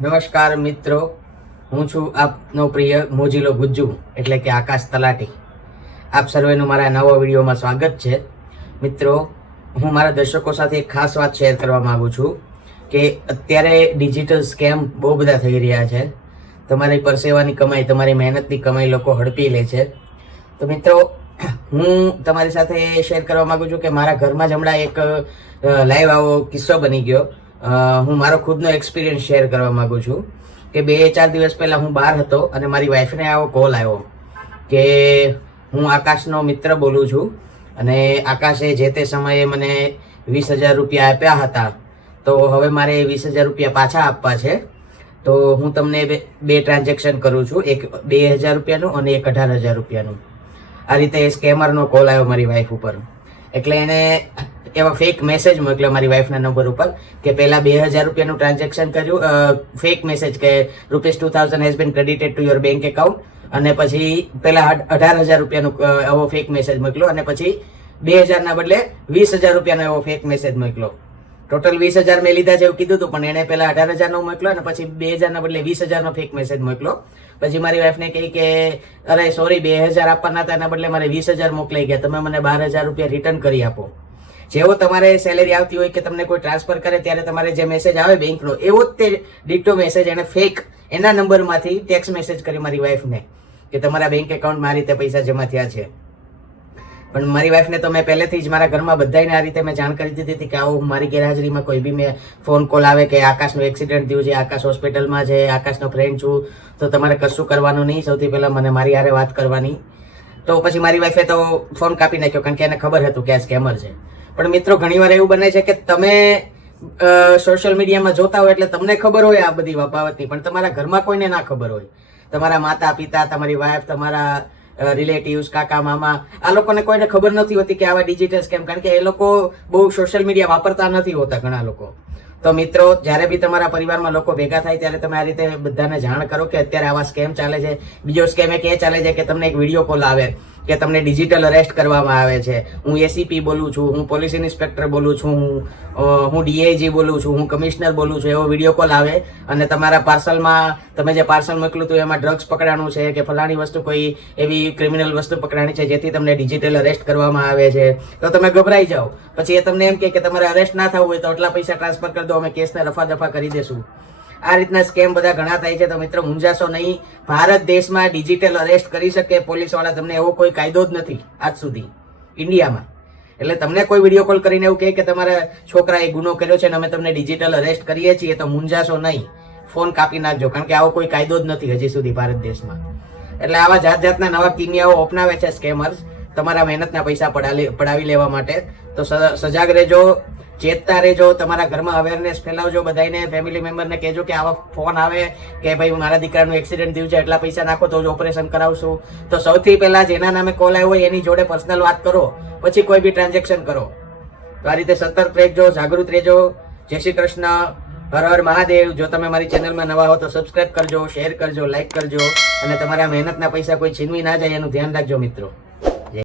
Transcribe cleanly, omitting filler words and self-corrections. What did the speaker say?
નમસ્કાર મિત્રો, હું છું આપનો પ્રિય મોજીલો ગુજ્જુ એટલે કે આકાશ તલાટી. આપ સર્વેનું મારા નવા વિડીયોમાં સ્વાગત છે. મિત્રો, હું મારા દર્શકો સાથે એક ખાસ વાત શેર કરવા માંગુ છું કે અત્યારે ડિજિટલ સ્કેમ બહુ બધા થઈ રહ્યા છે. તમારી પરસેવાની કમાઈ, તમારી મહેનતની કમાઈ લોકો હડપી લે છે. તો મિત્રો, હું તમારી સાથે શેર કરવા માંગુ છું કે મારા ઘરમાં જ હમણાં એક લાઈવ આવો કિસ્સો બની ગયો. હું મારો ખુદનો એક્સપિરિયન્સ શેર કરવા માંગુ છું કે 2-4 દિવસ પહેલા હું બહાર હતો અને મારી વાઈફને આવો કોલ આવ્યો કે હું આકાશનો મિત્ર બોલું છું અને આકાશે જે તે સમયે મને 20,000 રૂપિયા આપ્યા હતા, તો હવે મારે 20,000 રૂપિયા પાછા આપવા છે. તો હું તમને બે ટ્રાન્ઝેક્શન કરું છું, એક 2,000 રૂપિયાનું અને એક 18,000 રૂપિયાનું. આ રીતે સ્કેમરનો કોલ આવ્યો મારી વાઈફ ઉપર. એટલે એને એવા ફેક મેસેજ મોકલ્યો મારી વાઈફના નંબર ઉપર કે પહેલા 2,000 રૂપિયાનું ટ્રાન્ઝેક્શન કર્યું, ફેક મેસેજ કે ₹2,000 has been credited to your bank account, અને પછી પહેલા 18,000 રૂપિયાનું એવો ફેક મેસેજ મોકલ્યો અને પછી 2,000 ના બદલે 20,000 રૂપિયાનો એવો ફેક મેસેજ મોકલ્યો. ટોટલ 20,000 મેં લીધા છે એવું કીધું હતું, પણ એને પહેલા 18,000 નો મોકલ્યો અને પછી 2,000 ના બદલે 20,000 નો ફેક મેસેજ મોકલ્યો. પછી મારી વાઈફને કહી કે અરે સોરી, 2,000 આપવાના હતા, એના બદલે મારે 20,000 મોકલાઈ ગયા, તમે મને 12,000 રૂપિયા રિટર્ન કરી આપો. જેવો તમારે સેલેરી આવતી હોય કે તમને કોઈ ટ્રાન્સફર કરે ત્યારે તમારે જે મેસેજ આવે બેંકનો, એવો જ તે ડિક્ટો મેસેજ એને ફેક એના નંબરમાંથી ટેક્સ્ટ મેસેજ કરી મારી વાઈફને કે તમારા બેંક એકાઉન્ટમાં આ રીતે પૈસા જમા થયા છે. પણ મારી વાઈફને તો મેં પહેલેથી જ મારા ઘરમાં બધાને આ રીતે મેં જાણ કરી દીધી હતી કે આવું મારી ગેરહાજરીમાં કોઈ બી મેં ફોન કોલ આવે કે આકાશનું એક્સિડન્ટ થયું છે, આકાશ હોસ્પિટલમાં છે, આકાશનો ફ્રેન્ડ છું, તો તમારે કશું કરવાનું નહીં, સૌથી પહેલાં મને મારી હારે વાત કરવાની. તો પછી મારી વાઈફે તો ફોન કાપી નાખ્યો, કારણ કે એને ખબર હતું કે આ સ્કેમર છે. પણ મિત્રો, ઘણીવાર એવું બને છે કે તમે સોશિયલ મીડિયામાં જોતા હોય એટલે તમને ખબર હોય આ બધી બાબતની, પણ તમારા ઘરમાં કોઈને ના ખબર હોય. તમારા માતા પિતા, તમારી વાઈફ, તમારા રિલેટિવ્સ, કાકા મામા, આ લોકોને કોઈને ખબર નથી હોતી કે આવા ડિજિટલ સ્કેમ, કારણ કે એ લોકો બહુ સોશિયલ મીડિયા વાપરતા નથી હોતા ઘણા લોકો. તો મિત્રો, જ્યારે બી તમારા પરિવારમાં લોકો ભેગા થાય ત્યારે તમે આ રીતે બધાને જાણ કરો કે અત્યારે આવા સ્કેમ ચાલે છે. બીજો સ્કેમ એક એ ચાલે છે કે તમને એક વિડીયો કોલ આવે કે તમને ડિજિટલ અરેસ્ટ કરવામાં આવે છે. હું એસીપી બોલું છું, હું પોલીસ ઇન્સ્પેક્ટર બોલું છું, હું ડીઆઈજી બોલું છું, હું કમિશનર બોલું છું, એવો વિડીયો કોલ આવે અને તમારા પાર્સલમાં તમે જે પાર્સલ મોકલ્યું હતું એમાં ડ્રગ્સ પકડાણું છે કે ફલાણી વસ્તુ, કોઈ એવી ક્રિમિનલ વસ્તુ પકડાણી છે જેથી તમને ડિજિટલ અરેસ્ટ કરવામાં આવે છે. તો તમે ગભરાઈ જાઓ. પછી એ તમને એમ કે તમારે અરેસ્ટ ના થવું હોય તો આટલા પૈસા ટ્રાન્સફર કરી દો, અમે કેસને રફા દફા કરી દેશું. આ રીતના સ્કેમ બધા ઘણા થાય છે. તો મિત્રો, મૂંઝાશો નહીં. ભારત દેશમાં ડિજિટલ અરેસ્ટ કરી શકે પોલીસવાળા, તમને એવો કોઈ કાયદો જ નથી આજ સુધી ઇન્ડિયામાં. એટલે તમને કોઈ વિડીયો કોલ કરીને એવું કહે કે તમારા છોકરાએ ગુનો કર્યો છે અને અમે તમને ડિજિટલ અરેસ્ટ કરીએ છીએ, તો મૂંઝાશો નહીં, ફોન કાપી નાખજો, કારણ કે આવો કોઈ કાયદો જ નથી હજી સુધી ભારત દેશમાં. એટલે આવા જાતના નવા કિમિયાઓ અપનાવે છે સ્કેમર્સ તમારા મહેનતના પૈસા પડાવી લેવા માટે. તો સજાગ રહેજો, ચેતતા રહેજો, તમારા ઘરમાં અવેરનેસ ફેલાવજો, બધાને ફેમિલી મેમ્બરને કહેજો કે આવા ફોન આવે કે ભાઈ મારા દીકરાનું એક્સિડન્ટ થયું છે, એટલા પૈસા નાખો તો જ ઓપરેશન કરાવશું. તો સૌથી પહેલા જેના નામે કોલ આવ્યો હોય એની જોડે પર્સનલ વાત કરો, પછી કોઈ બી ટ્રાન્ઝેક્શન કરો. તો આ રીતે સતર્ક રહેજો, જાગૃત રહેજો. જય શ્રી કૃષ્ણ, હર હર મહાદેવ. જો તમે મારી ચેનલમાં નવા હો તો સબસ્ક્રાઇબ કરજો, શેર કરજો, લાઈક કરજો, અને તમારા મહેનતના પૈસા કોઈ છીનવી ના જાય એનું ધ્યાન રાખજો મિત્રો.